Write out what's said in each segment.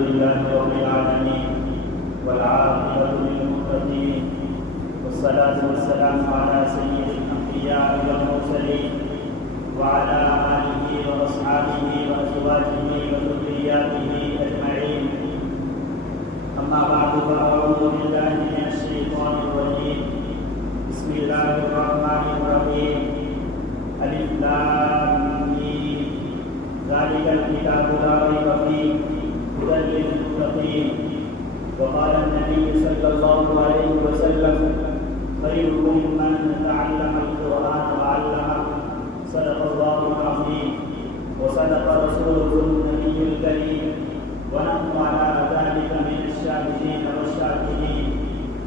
لله رب العالمين والعاقبة للمتقين والصلاة والسلام على سيد الأنبياء والمرسلين وعلى آله وأصحابه وأزواجه وذرياته أجمعين. أما بعد فأعوذ بالله من الشيطان الرجيم. بسم الله الرحمن الرحيم. ألف لام ميم. ذلك الكتاب لا ريب فيه هدى للمتقين. وقال النبي صلى الله عليه وسلم: خيركم من تعلم القرآن وعلمه. صدق الله العظيم وصدق رسوله النبي الكريم، ونحن على ذلك من الشاهدين والشاكرين،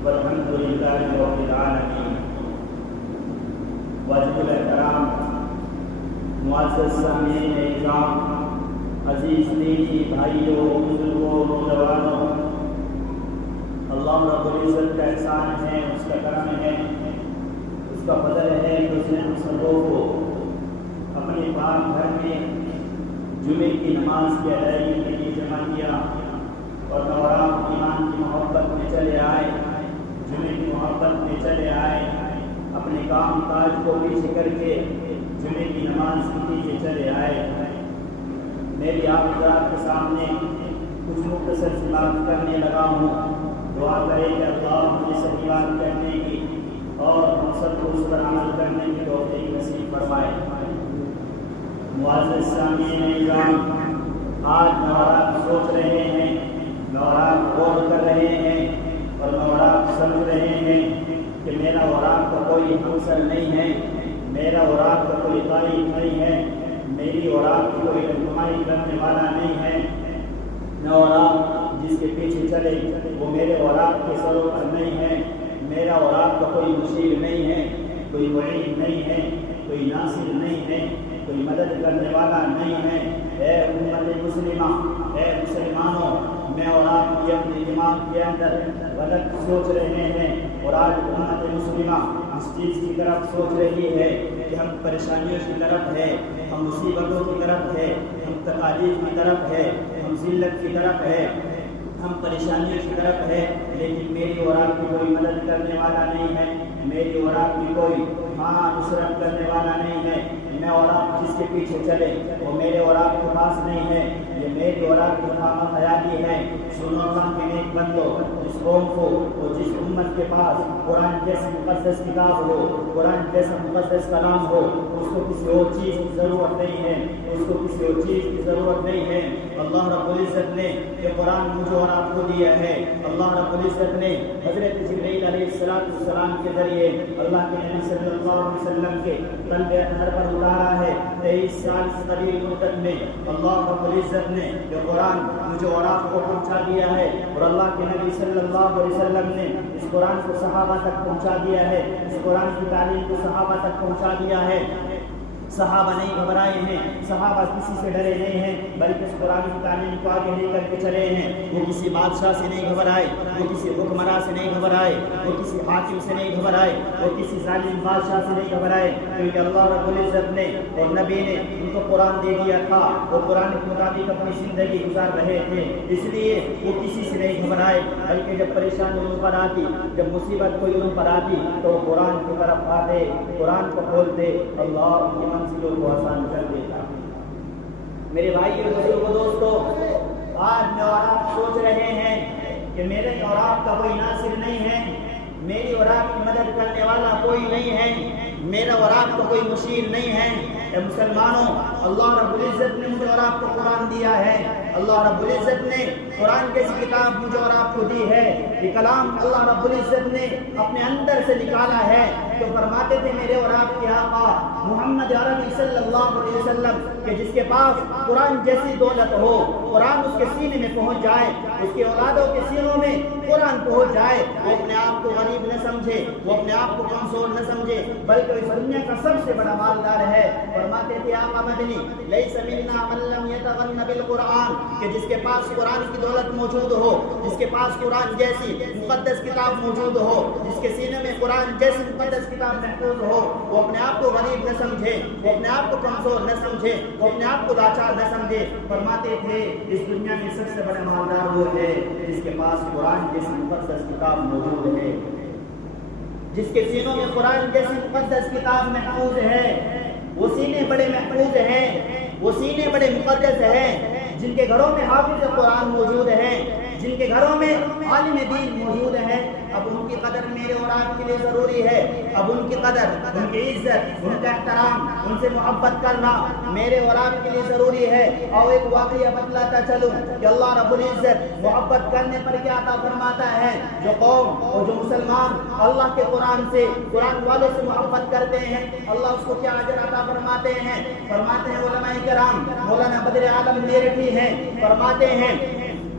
والحمد لله رب العالمين. واجب الاحترام معزز سامعین اکرام، عزیز دینی بھائیوں، بزرگوں، نوجوانوں، اللہ رب العزت کا احسان ہے، اس کا کرم ہے، اس کا فضل ہے کہ اس نے ہم سبوں کو اپنے پاک گھر میں جمعے کی نماز کی ادائیگی کے لیے جمع کیا اور نورات ایمان کی محبت میں چلے آئے، جمعے کی محبت میں چلے آئے، اپنے کام کاج کو پیچھے کر کے جمعے کی نماز کے پیچھے چلے آئے. میں بھی آپ حضرات کے سامنے کچھ مختصر سی بات کرنے لگا ہوں. دعا کرے کہ اللہ مجھے صحیح بات کرنے کی اور ہم سب کو اس پر عمل کرنے کی توفیق نصیب فرمائے. معزز سامعین اکرام، آج نورات سوچ رہے ہیں، نورات غور کر رہے ہیں اور نورات سمجھ رہے ہیں کہ میرا اور آپ کا کوئی ہمسر نہیں ہے، میرا اور آپ کا کوئی قائد نہیں ہے، میری اور آپ کی کوئی رہنمائی کرنے والا نہیں ہے. میں اور آپ جس کے پیچھے چلے وہ میرے اور آپ کے سروں پر نہیں ہے. میرا اور آپ کا کوئی مشیر نہیں ہے، کوئی معین نہیں ہے، کوئی ناصر نہیں ہے، کوئی مدد کرنے والا نہیں ہے. اے امت مسلمہ، اے مسلمانوں، میں اور آپ یہ اپنے دماغ کے اندر غلط سوچ رہے ہیں اور آج امت مسلمہ اس چیز کی طرف سوچ رہی ہے کہ ہم پریشانیوں کی طرف ہے، ہم مصیبتوں کی طرف ہے، ہم تکالیف کی طرف ہے، ہم ذلت کی طرف ہے، ہم پریشانیوں کی طرف ہے. لیکن میری اور آپ کی کوئی مدد کرنے والا نہیں ہے، میری اور آپ کی کوئی نصرت کرنے والا نہیں ہے. میں اور آپ جس کے پیچھے چلے وہ میرے اور آپ کے پاس نہیں ہے، یہ میری اور آپ کی خامہ خیالی ہے. سنو اللہ کے نیک بندو، جس قوم کو اور جس امت کے پاس قرآن جیسی مقدس کتاب ہو، قرآن جیسا مقدس کلام ہو، اس کو کسی اور چیز کی ضرورت نہیں ہے، اس کو کسی اور چیز کی ضرورت نہیں ہے. اللہ رب العزت نے یہ قرآن مجھے اور آپ کو دیا ہے. اللہ رب العزت نے حضرت جبرائیل علیہ السلام کے ذریعے اللہ کے نبی صلی اللہ علیہ وسلم کے قلب اطہر پر اتارا ہے. 23 سال سے طویل مدت میں اللہ رب العزت نے یہ قرآن مجھے اور آپ کو پہنچا دیا ہے اور اللہ کے نبی صلی اللہ علیہ وسلم نے اس قرآن کو صحابہ تک پہنچا دیا ہے، اس قرآن کی تعلیم کو صحابہ تک پہنچا دیا ہے. صحابہ نہیں گھبرائے ہیں، صحابہ کسی سے ڈرے نہیں ہیں، بلکہ اس قرآن کی تعلیم کو آگے لے کر کے چلے ہیں. وہ کسی بادشاہ سے نہیں گھبرائے، وہ کسی حکمراں سے نہیں گھبرائے، وہ کسی حاکم سے نہیں گھبرائے، وہ کسی ظالم بادشاہ سے نہیں گھبرائے، کیونکہ اللہ رب العزت نے اور نبی نے ان کو قرآن دے دیا تھا. وہ قرآن کے مطابق اپنی زندگی گزار رہے تھے، اس لیے وہ کسی سے نہیں گھبرائے. بلکہ جب پریشانی ان پر آتی، جب مصیبت کوئی ان پر آتی تو وہ قرآن کی طرف آتے، قرآن کو کھولتے، اللہ ان کی منزلوں کو آسان کر دیتا. میرے بھائیو، بزرگوں، دوستو، آج میں اور آپ سوچ رہے ہیں کہ میرے اور آپ کا کوئی ناصر نہیں ہے، میری اور آپ کی مدد کرنے والا کوئی نہیں ہے، میرا اور آپ کا کوئی مشیر نہیں ہے. اے مسلمانوں، اللہ رب العزت نے مجھے اور آپ کو قرآن دیا ہے. اللہ رب العزت نے قرآن جیسی کتاب مجھے اور آپ کو دی ہے. یہ کلام اللہ رب العزت نے اپنے اندر سے نکالا ہے. تو فرماتے تھے میرے اور آپ کے آقا محمد عربی صلی اللہ علیہ وسلم کہ جس کے پاس قرآن جیسی دولت ہو، قرآن اس کے سینے میں پہنچ جائے، اس کے اولادوں کے سینوں میں قرآن پہنچ جائے، وہ اپنے آپ کو غریب نہ سمجھے، وہ اپنے آپ کو کمزور نہ سمجھے، بلکہ اس دنیا کا سب سے بڑا مالدار ہے. فرماتے تھے آقا مدنی مدنی لیس منا من لم یتغن بالقرآن، کہ جس کے پاس قرآن کی دولت موجود ہو، جس کے پاس قرآن جیسی مقدس کتاب موجود ہو، جس کے سینے میں قرآن جیسی مقدس کتاب محفوظ ہو، وہ اپنے آپ کو غریب نہ سمجھے، وہ اپنے آپ کو کمزور نہ سمجھے، وہ اپنے آپ کو لاچار نہ سمجھے۔ فرماتے تھے اس دنیا میں سب سے بڑا مالدار وہ ہے جس کے پاس قرآن جیسی مقدس کتاب موجود ہے، جس کے سینوں میں قرآن جیسی مقدس کتاب محفوظ ہے۔ وہ سینے بڑے محفوظ ہیں، وہ سینے بڑے مقدس ہیں جن کے گھروں میں حافظ قرآن موجود ہیں، جن کے گھروں میں عالم دین موجود ہیں۔ اب ان کی قدر میرے اور آپ کے لیے ضروری ہے، اب ان کی قدر، ان کی عزت، ان کا احترام، ان سے محبت کرنا میرے اور آپ کے لیے ضروری ہے۔ اور ایک واقعہ بتلاتا چلوں کہ اللہ رب العزت محبت کرنے پر کیا عطا فرماتا ہے۔ جو قوم اور جو مسلمان اللہ کے قرآن سے، قرآن والوں سے محبت کرتے ہیں، اللہ اس کو کیا اجر عطا فرماتے ہیں۔ فرماتے ہیں علماء کرام، مولانا بدر عالم میرٹھی ہیں، فرماتے ہیں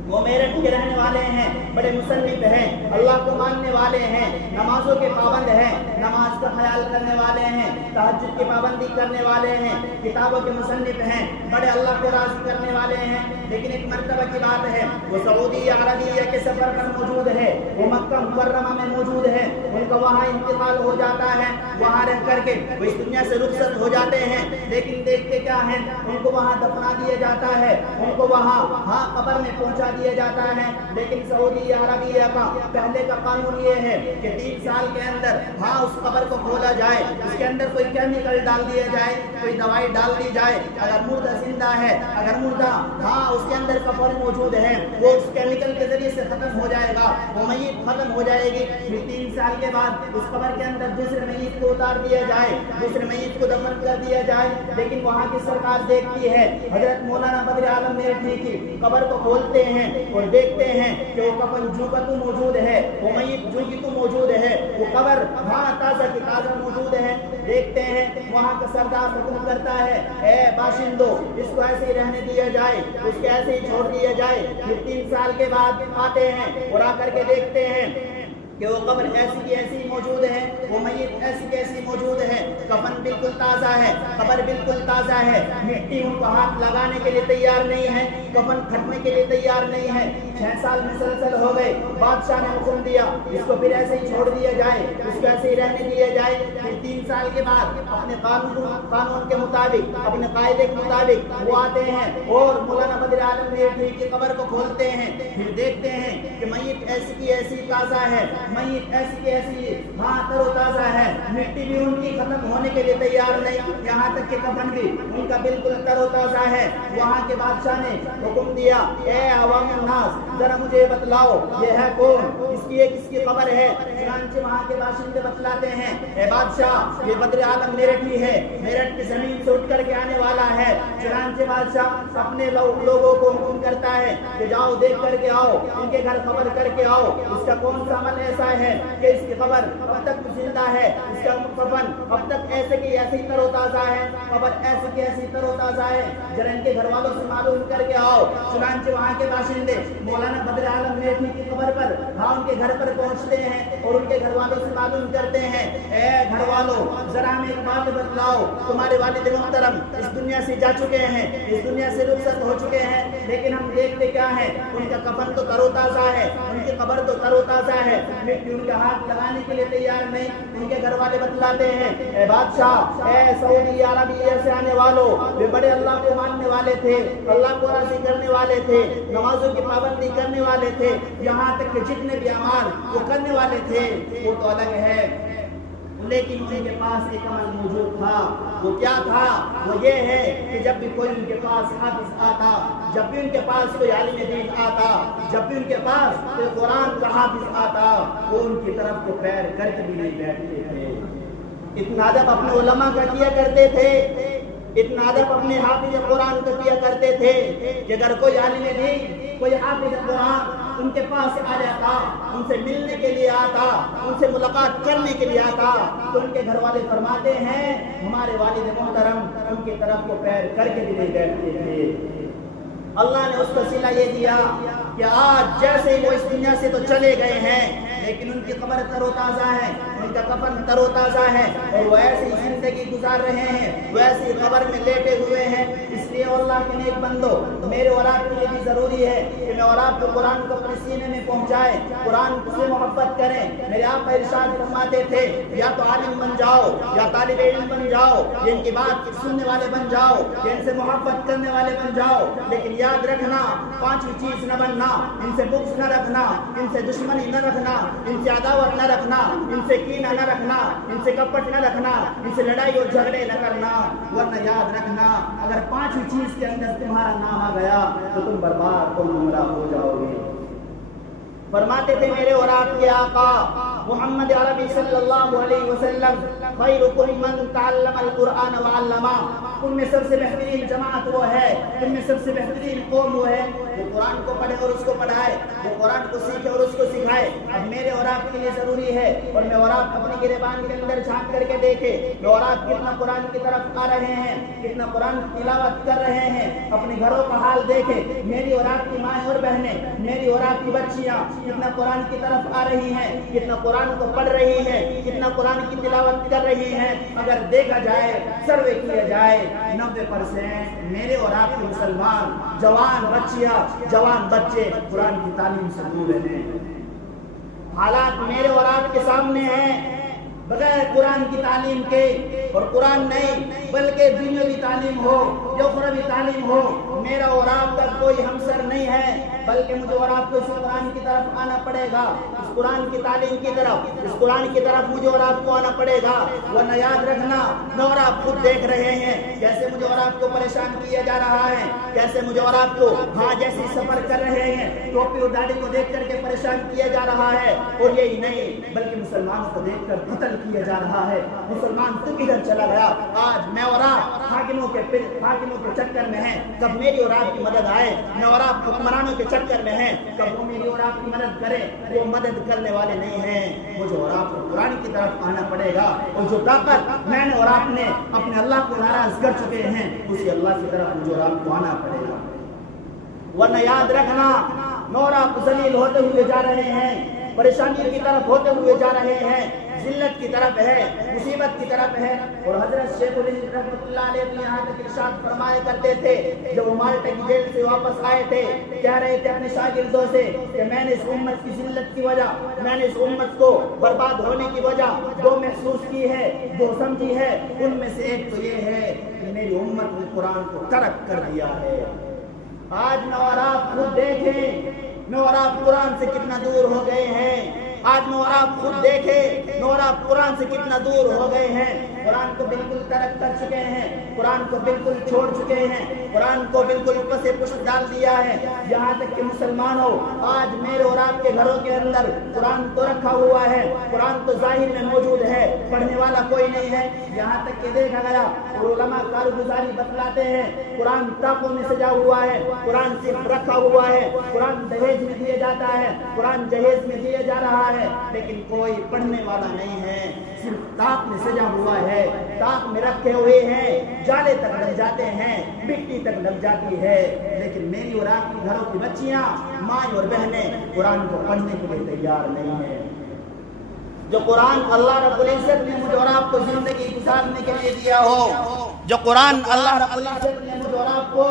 وہ میرٹھ کے رہنے والے ہیں، بڑے مصنف ہیں، اللہ کو ماننے والے ہیں، نمازوں کے پابند ہیں، نماز کا خیال کرنے والے ہیں، تہجد کی پابندی کرنے والے ہیں، کتابوں کے مصنف ہیں، بڑے اللہ کو راضی کرنے والے ہیں۔ لیکن ایک مرتبہ کی بات ہے، وہ سعودی عربیہ کے سفر پر موجود ہے، وہ مکہ مکرمہ میں موجود ہے، ان کا وہاں انتقال ہو جاتا ہے، وہاں رہ کر کے وہ اس دنیا سے رخصت ہو جاتے ہیں۔ لیکن دیکھتے کیا ہیں، ان کو وہاں دفنا دیا جاتا ہے، ان کو وہاں قبر میں پہنچا دیا جاتا ہے۔ لیکن سعودی عربیہ کا پہلے کا قانون یہ ہے کہ 3 سال کے اندر اس قبر کو کھولا جائے، اس کے اندر کوئی کیمیکل ڈال دیا جائے، کوئی دوائی ڈال دی جائے، اگر مردہ زندہ ہے، اگر مردہ اس کے اندر کفن موجود ہے، وہ اس کیمیکل کے ذریعے سے ختم ہو جائے گا، وہ میت ختم ہو جائے گی۔ پھر 3 سال کے بعد اس قبر کے اندر دوسرے میت کو اتار دیا جائے، دوسرے میت کو دفن کر دیا جائے۔ لیکن وہاں کی سرکار دیکھتی ہے، حضرت مولانا بدر عالم میرٹھی کی قبر کو کھولتے ہیں اور دیکھتے ہیں کہ وہ کفن جو کا تو موجود ہے، وہ میت جو کی تو موجود ہے، وہ قبر تازہ کی تازہ موجود ہے۔ دیکھتے ہیں وہاں کا سردار حکم کرتا ہے، اے باشندو اس کو ایسے ہی رہنے دیا جائے، اس کو ایسے ہی چھوڑ دیا جائے۔ پھر 3 سال کے بعد آتے ہیں اور آ کر کے دیکھتے ہیں کہ وہ قبر ایسی کی ایسی موجود ہے، وہ میت ایسی کی ایسی موجود ہے، کفن بالکل تازہ ہے، قبر بالکل تازہ ہے، مٹی ان کو ہاتھ لگانے کے لیے تیار نہیں ہے، کفن پھٹنے کے لیے تیار نہیں ہے۔ 6 سال مسلسل ہو گئے، بادشاہ نے حکم دیا اس کو پھر ایسے ہی چھوڑ دیا جائے، اس کو ایسے ہی رہنے دیا جائے۔ پھر 3 سال کے بعد اپنے قانون کے مطابق، اپنے قاعدے کے مطابق وہ آتے ہیں اور مولانا بدر عالم میرٹھی کی قبر کو کھولتے ہیں۔ پھر دیکھتے ہیں کہ میت ایسی کی ایسی تازہ ہے، میت ایسی کی ایسی تر و تازہ ہے، مٹی بھی ان کی ختم ہونے کے لیے تیار نہیں، یہاں تک کہ کفن بھی ان کا بالکل تر و تازہ ہے۔ وہاں کے بادشاہ نے حکم دیا، اے عوام الناس ذرا مجھے بتلاؤ یہ ہے کون، کس کی قبر ہے۔ چنانچہ وہاں کے باشندے بتلاتے ہیں، اے بادشاہ یہ بدر عالم میرٹھی ہے، میرٹھ کی زمین سے اٹھ کر کے آنے والا ہے۔ چنانچہ بادشاہ اپنے لوگوں کو حکم کرتا ہے کہ جاؤ دیکھ کر کے آؤ، ان کے گھر خبر کر کے آؤ، اس کا کون سا عمل ایسا ہے کہ اس کی قبر اب تک زندہ ہے، اس کا کفن اب تک ایسے کی ایسی تر و تازہ ہے، قبر ایسی کی ایسی تر و تازہ ہے، ذرا ان کے گھر والوں سے معلوم کر کے آؤ۔ چنانچہ وہاں کے باشندے مولانا بدر عالم میرٹھی کی قبر پر ان کے گھر پر پہنچتے ہیں اور ان کے گھر والوں سے معلوم کرتے ہیں، اے گھر والوں ذرا ہمیں ایک بات بتلاؤ، تمہارے والد محترم اس دنیا سے جا چکے ہیں، اس دنیا سے رخصت ہو چکے ہیں، لیکن ہم دیکھتے کیا ہے، ان کا کفن تو تر و تازہ ہے، ان کی قبر تو تر و تازہ ہے، مٹی ان کا ہاتھ لگانے کے لیے تیار نہیں۔ ان کے گھر والے بتلاتے ہیں، اے بادشاہ، اے سعودی عربیہ سے آنے والوں، وہ بڑے اللہ کو ماننے والے تھے، اللہ کو راضی کرنے والے تھے، نمازوں کی پابندی کرنے والے تھے، یہاں تک کہ جتنے بھی اعمال وہ کرنے والے تھے وہ تو الگ ہے، لیکن ان کے پاس ایک عمل موجود تھا۔ وہ کیا تھا؟ وہ یہ ہے کہ جب بھی کوئی ان کے پاس حافظ آتا، جب بھی ان کے پاس کوئی عالم دین آتا، جب بھی ان کے پاس کوئی قرآن کا حافظ آتا، وہ ان کی طرف کو پیر کر کے بھی نہیں بیٹھتے تھے۔ اتنا ادب اپنے علماء کا کیا کرتے تھے، اتنا ادب اپنے حافظ قرآن کا کیا کرتے تھے کہ اگر کوئی عالم دین، کوئی حافظ قرآن ان کے پاس آ جاتا، ان سے ملنے کے لیے آتا، ان سے ملاقات کرنے کے لیے آتا، تو ان کے گھر والے فرماتے ہیں ہمارے والد محترم ان کی طرف کو پیر کر کے بھی نہیں بیٹھتے تھے۔ اللہ نے اس کو صلہ یہ دیا کہ آج جیسے وہ اس دنیا سے تو چلے گئے ہیں، لیکن ان کی قبر تر و تازہ ہے، ان کا کفن تر و تازہ ہے، اور وہ ایسی زندگی گزار رہے ہیں، وہ ایسی قبر میں لیٹے ہوئے ہیں۔ اس لیے اللہ کے نیک بندو، میرے اور آپ کے لیے بھی ضروری ہے کہ میں اور آپ کو قرآن کو اپنے سینے میں پہنچائے، قرآن سے محبت کریں۔ میرے آپ ارشاد فرماتے تھے یا تو عالم بن جاؤ یا طالب علم بن جاؤ، ان کی بات سننے والے بن جاؤ، ان سے محبت کرنے والے بن جاؤ، لیکن یاد رکھنا پانچویں چیز نہ بننا، ان سے بغض نہ رکھنا، ان سے دشمنی نہ رکھنا، ان سے عداوت نہ رکھنا، ان سے کینہ نہ رکھنا، ان سے کپٹ نہ رکھنا، ان سے لڑائی اور جھگڑے نہ کرنا، ورنہ یاد رکھنا اگر پانچویں چیز کے اندر تمہارا نام آ گیا تو تم برباد اور گمراہ ہو جاؤ گے۔ فرماتے تھے میرے اور آپ کے آقا محمد عربی صلی اللہ علیہ وسلم، خیرکم من تعلم القرآن وعلمہ، ان میں سب سے بہترین جماعت وہ ہے، ان میں سب سے بہترین قوم وہ ہے جو قرآن کو پڑھے اور اس کو پڑھائے، جو قرآن کو سیکھے اور اس کو سکھائے۔ اب میرے اور آپ کے لیے ضروری ہے، اور میں اور آپ اپنے گریبان کے اندر جھانک کر کے دیکھے میں اور آپ کتنا قرآن کی طرف آ رہے ہیں، کتنا قرآن کی تلاوت کر رہے ہیں، اپنے گھروں کا حال دیکھے، میری اور آپ کی مائیں اور بہنیں، میری اور آپ کی بچیاں کتنا قرآن کی طرف آ رہی ہیں، کتنا قرآن کو پڑھ رہی ہیں، کتنا قرآن کی تلاوت کر رہی ہیں۔ اگر دیکھا جائے، سروے کیا جائے، 90% میرے اور آپ کے مسلمان جوان بچیاں، جوان بچے قرآن کی تعلیم سے دور ہیں۔ حالات میرے اور آپ کے سامنے ہیں، بغیر قرآن کی تعلیم کے، اور قرآن نہیں بلکہ دنیاوی تعلیم ہو یا اخروی تعلیم ہو، میرا اور آپ کا کوئی ہمسر نہیں ہے، بلکہ مجھے اور آپ کو اس قرآن کی طرف آنا پڑے گا، اس قرآن کی تعلیم کی طرف، اس قرآن کی طرف مجھے اور آپ کو آنا پڑے گا، ورنہ یاد رکھنا میں اور آپ خود دیکھ رہے ہیں کیسے مجھے اور آپ کو پریشان کیا جا رہا ہے، کیسے مجھے اور آپ کو ہاں جیسی سفر کر رہے ہیں ٹوپی اور داڑھی کو دیکھ کر کے پریشان کیا جا رہا ہے، اور یہی نہیں بلکہ مسلمانوں کو دیکھ کر قتل کیا جا رہا ہے۔ مسلمان تو کدھر چلا گیا؟ آج میں اور آپ حاکموں کے چکر میں ہیں، کب میری اور آپ کی مدد آئے؟ میں اور آپ حکمرانوں کے چکر میں ہیں، کب وہ میری اور آپ کی مدد کرے؟ وہ مدد کرنے والے نہیں ہیں۔ مجھے اور آپ کو قرآن کی طرف آنا پڑے گا، اور جو طاقت میں نے اور آپ نے اپنے اللہ کو ناراض کر چکے ہیں اسی اللہ کی طرف مجھے اور آپ کو آنا پڑے گا، ورنہ یاد رکھنا میں اور آپ ذلیل ہوتے ہوئے جا رہے ہیں، پریشانی کی طرف ہوتے ہوئے جا رہے ہیں، ذلت کی طرف ہے، مصیبت کی طرف ہے۔ اور حضرت شیخ الہند رحمۃ اللہ علیہ یہاں تک ارشاد فرمایا کرتے تھے، جب وہ مالٹا کی جیل سے واپس آئے تھے، کہہ رہے تھے اپنے شاگردوں سے کہ میں نے اس امت کی ذلت کی وجہ، میں نے اس امت کو برباد ہونے کی وجہ دو محسوس کی ہے، دو سمجھی ہے، ان میں سے ایک تو یہ ہے کہ میری امت نے قرآن کو ترک کر دیا ہے۔ آج میں اور آپ خود دیکھیں میں اور آپ قرآن سے کتنا دور ہو گئے ہیں، آج میں اور آپ خود دیکھیں میں اور آپ قرآن سے کتنا دور ہو گئے ہیں، قرآن کو بالکل ترک کر چکے ہیں، قرآن کو بالکل چھوڑ چکے ہیں، قرآن کو بالکل پس پشت ڈال دیا ہے، یہاں تک کہ مسلمانوں آج میرے اور آپ کے گھروں کے اندر قرآن تو رکھا ہوا ہے، قرآن تو ظاہر میں موجود ہے، پڑھنے والا کوئی نہیں ہے، یہاں تک کہ دیکھا گیا علماء کارگزاری بتلاتے ہیں قرآن ٹاپوں میں سجا ہوا ہے، قرآن صرف رکھا ہوا ہے، قرآن دہیج میں دیا جاتا ہے، قرآن جہیز میں دیا جا رہا ہے، لیکن کوئی پڑھنے والا نہیں ہے، صرف تاق میں سجا ہوا ہے، تاق میں رکھے ہوئے ہیں، جالے تک لگ جاتے ہیں، مٹی تک لگ جاتی ہے، لیکن میری اور آپ کے گھروں کی بچیاں، مائیں اور بہنیں قرآن کو پڑھنے کے لیے تیار نہیں ہیں۔ جو قرآن اللہ رب العزت نے مجھے اور آپ کو زندگی گزارنے کے لیے دیا ہو، جو قرآن اللہ رب العزت نے مجھے اور آپ کو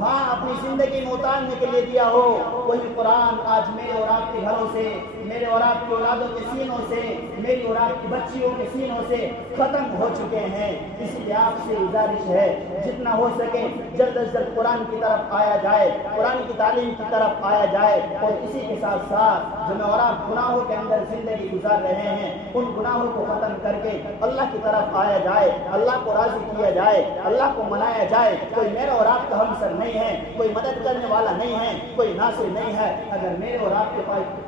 ہاں اپنی زندگی میں اتارنے کے لیے دیا ہو، وہی قرآن آج میرے اور آپ کے گھروں سے، میرے اور آپ کی اولادوں کے سینوں سے، میری اور آپ کی بچیوں کے سینوں سے ختم ہو چکے ہیں۔ اس لیے آپ سے گزارش ہے جتنا ہو سکے جلد از جلد قرآن کی طرف آیا جائے، قرآن کی تعلیم کی طرف آیا جائے، اور اسی کے ساتھ ساتھ جو میں اور آپ گناہوں کے اندر زندگی گزار رہے ہیں ان گناہوں کو ختم کر کے اللہ کی طرف آیا جائے، اللہ کو راضی کیا جائے، اللہ کو منایا جائے۔ کوئی میرا اور آپ کا ہمسر نہیں ہے، کوئی مدد کرنے والا نہیں ہے، کوئی ناصر نہیں ہے۔ اگر میرے اور آپ کے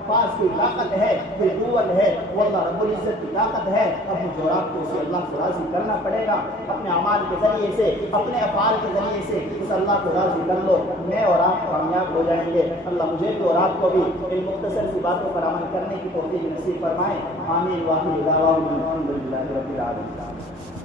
پاس کوئی طاقت ہے، کوئی قوت ہے، وہ اللہ رب العزت کی طاقت ہے، اب مجھے اور آپ کو اسے اللہ کو راضی کرنا پڑے گا، اپنے اعمال کے ذریعے سے، اپنے افعال کے ذریعے سے اس اللہ کو راضی کر لو، میں اور آپ کامیاب ہو جائیں گے۔ اللہ مجھے بھی اور آپ کو بھی ان مختصر سی باتوں پر عمل کرنے کی توفیق نصیب فرمائے۔ آمین۔ واخر دعوانا الحمد للہ رب العالمین۔